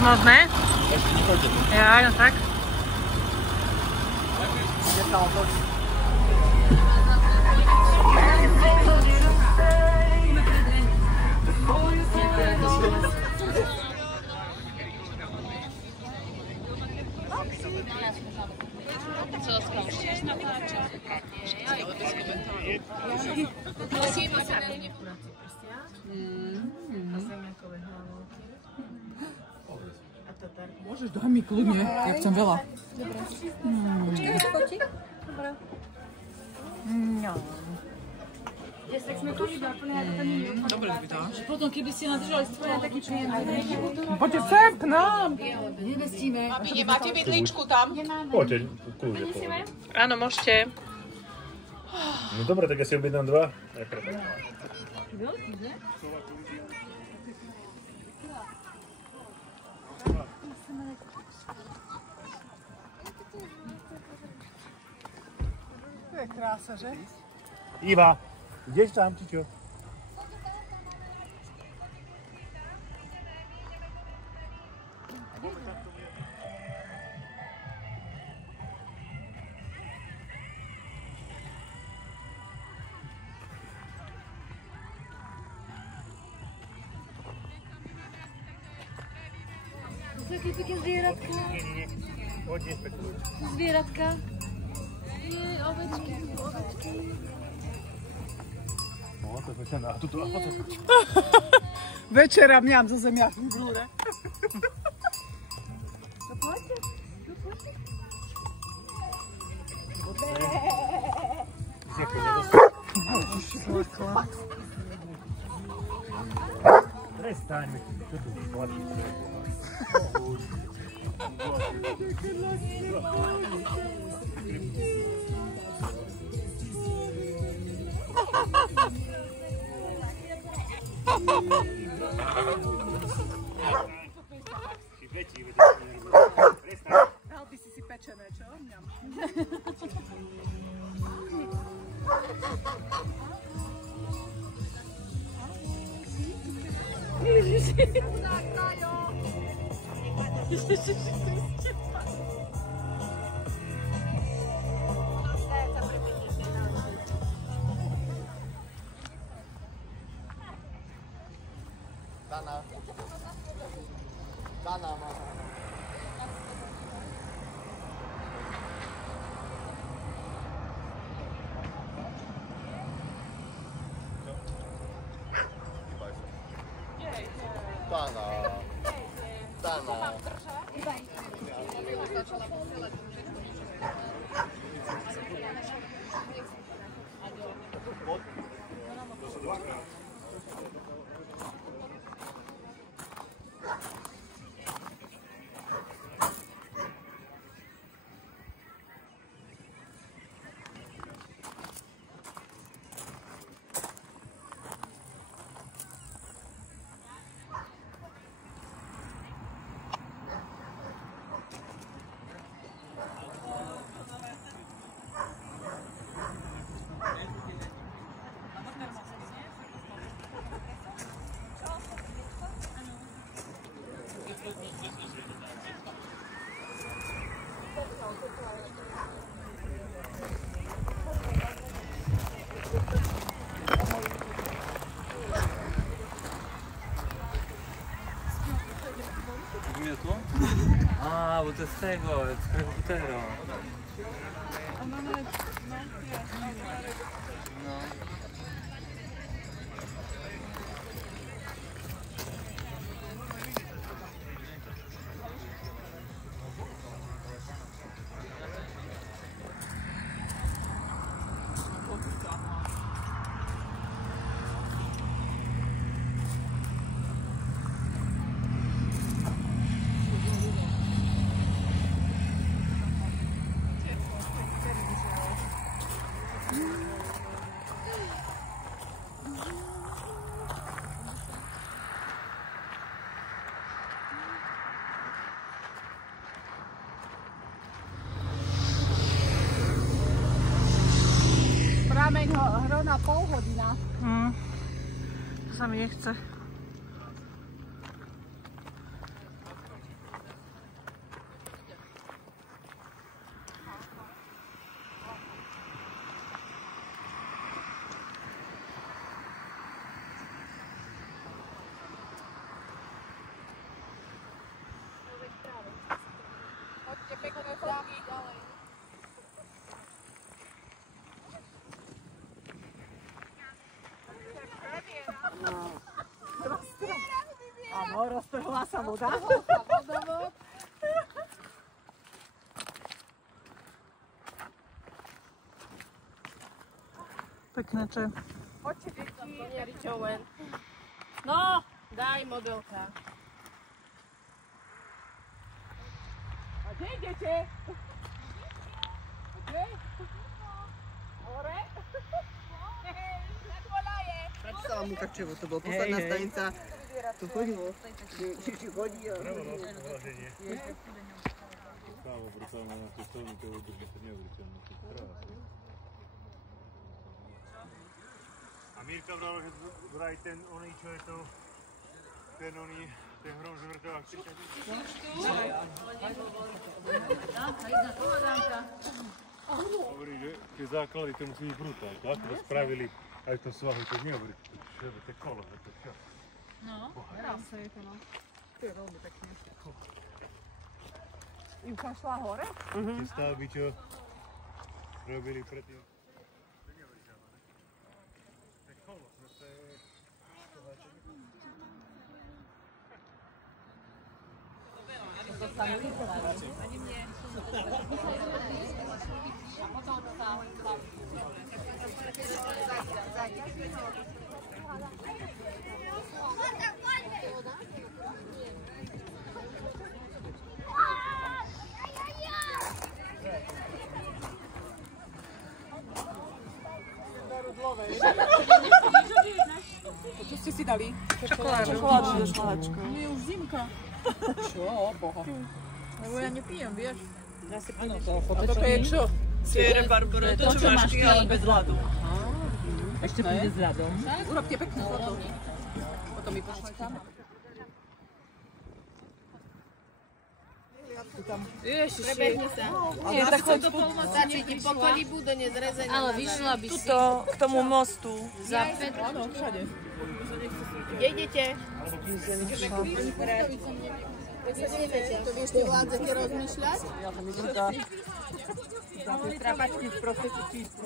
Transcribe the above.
možné? Ja, no tak. Môžeš, daj mi kľudne, ja chcem veľa. Počkaj, to točí? Dobre. Tak sme tu iba plné, ako to nie je. Dobre, vydáš. Potom, keby ste nadržali stvoja taký príjemný. Poďte sem k nám. Nevestíme. A vy nemáte vidličku tam? Poďte, kľudne. Áno, môžete. No dobre, tak ja si objednám 2. Veľký, že? To je krása, že? Iva, ideš tam, či čo? Také pekné zvieratka. Nie. Poď, nespekuj. Zvieratka. Ovečky, ovečky. No, to je na tuto. Večera mňam zo zemiaky v rúre. To poďte. Prestaň, čo tu platí? Dal by si pečené, čo? Mňam. Dana má. Dana. A, bo to jest tego, z komputera. No. Prameň hro na pol hodina. To sa mi nechce. roztrhla sa voda. Pekné, čo? Poďte, deti. No, daj modelka. A kde idete? Kde? Hore? Bratislava Mukačevo, to bola posledná stanica. Tu chodilo. Či chodí. Kávo brutálne na tú stranu, to je udržne neuveriteľné. To je krásne. A Mírka vrala, že vraj ten oný, čo je to, ten oný, ten hrom žvrtovák. Hovorí, že tie základy to musí byť brutálne. Ako to spravili aj v tom svahu, to neuverí. Čo je to kolo, to je čo? No, krásne je to, no. To je veľmi pekne. Ivka šla hore? Tie stavby, čo robili predtým. To je neuveriteľné. To je kolo, to je... Čo ste si dali? Čokoládu. Čokoládu so šláčkou. Nie, už zimka. Čo? Boha. Lebo ja nepijem, vieš. A toto je čo? Sierra Barbara, to čo máš ty, ale bez ľadu. Ešte príde s ľadom. Urobte peknú foto. Potom mi pošlaj tam. Prebehni sa. Nie, tak choď tu. Stačí ti po kolíbu do nezrezenia. Ale vyšla by si. Tuto, k tomu mostu. Za 5 Áno, všade. Kde idete? To vieš, ty vládzete rozmýšľať? Ja som myslím, že trapačky v procesu číslo.